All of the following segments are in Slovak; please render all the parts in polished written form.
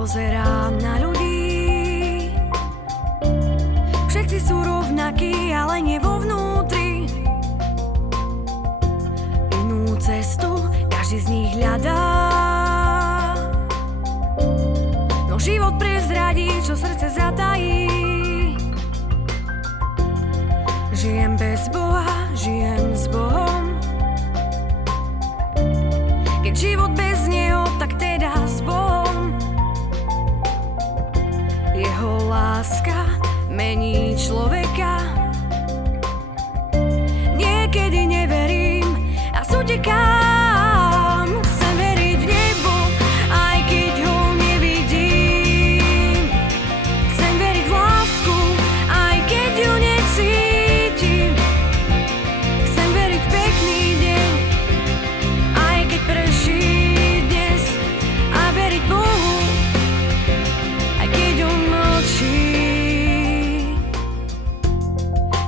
Pozerám na ľudí, všetci sú rovnakí, ale nie vo vnútri. Inú cestu každý z nich hľadá, no život prezradí, čo srdce zatají. Žijem bez Boha, žijem s Bohom. Keď život bez Neho, tak teda s Bohom. Jeho láska mení človeka. Niekedy neverím a utekám. Chcem veriť v nebo, aj keď ho nevidím. Chcem veriť v lásku, aj keď ju necítim. Chcem veriť v pekný deň, aj keď prší dnes. A veriť Bohu, aj keď on mlčí.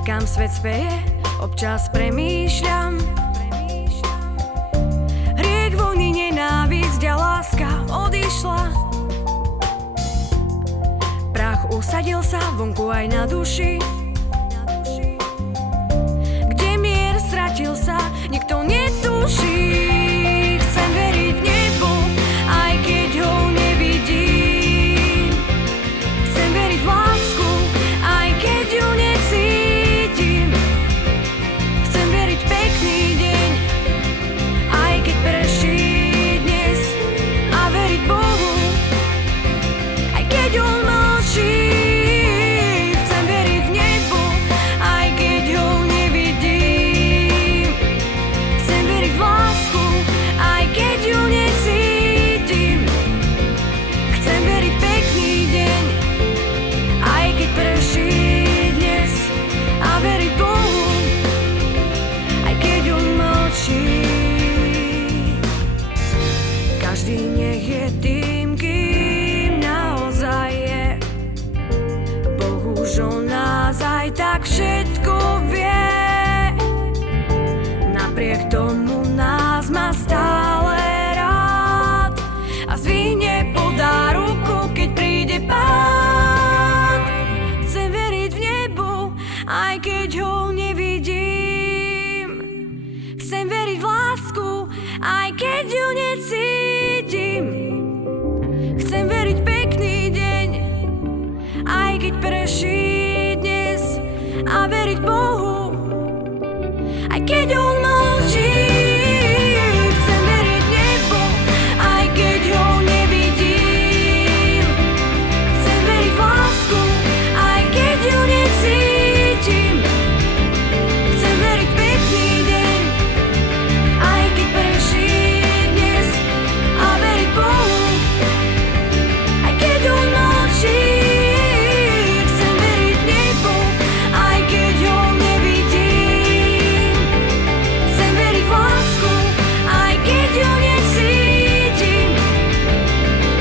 Kam svet speje, občas premýšľam. Hriech, vojny, nenávisť a láska odišla. Prach usadil sa vonku aj na duši. Kde mier stratil sa, nikto netuší. Chcem veriť v nebo, aj keď ho nevidím. Chcem veriť v lásku, aj keď ju necítim. Chcem veriť v pekný deň, aj keď prší dnes. A veriť Bohu, aj keď on mlčí. Chcem veriť v nebo, aj keď ho nevidím. Chcem veriť v lásku, aj keď ju necítim. Chcem veriť v pekný deň, aj keď prší dnes. A veriť Bohu, aj keď on mlčí. Každý nech je tým, kým naozaj je. Boh už o nás aj tak všetko vie. Napriek tomu nás má stále rád a zvihne podá ruku, keď príde pád. Chcem veriť v nebo, aj keď ho nevidím. Chcem veriť v lásku, aj keď ju necítim. Chcem veriť v pekný deň, aj keď prší dnes. A veriť Bohu, aj keď on mlčí. Chcem veriť v nebo, aj keď ho nevidím. Chcem veriť v lásku, aj keď ju necítim. Chcem veriť v pekný deň, aj keď prší dnes. A veriť Bohu, aj keď on mlčí. Chcem veriť v nebo, aj keď ho nevidím. Chcem veriť v lásku, aj keď ju necítim.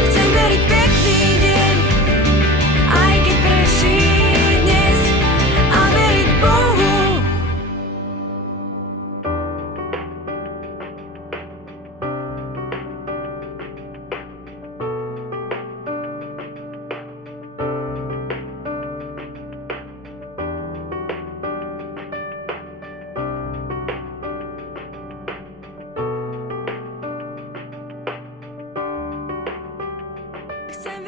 Chcem veriť v pekný deň, aj keď prší dnes. A veriť Bohu. Chcem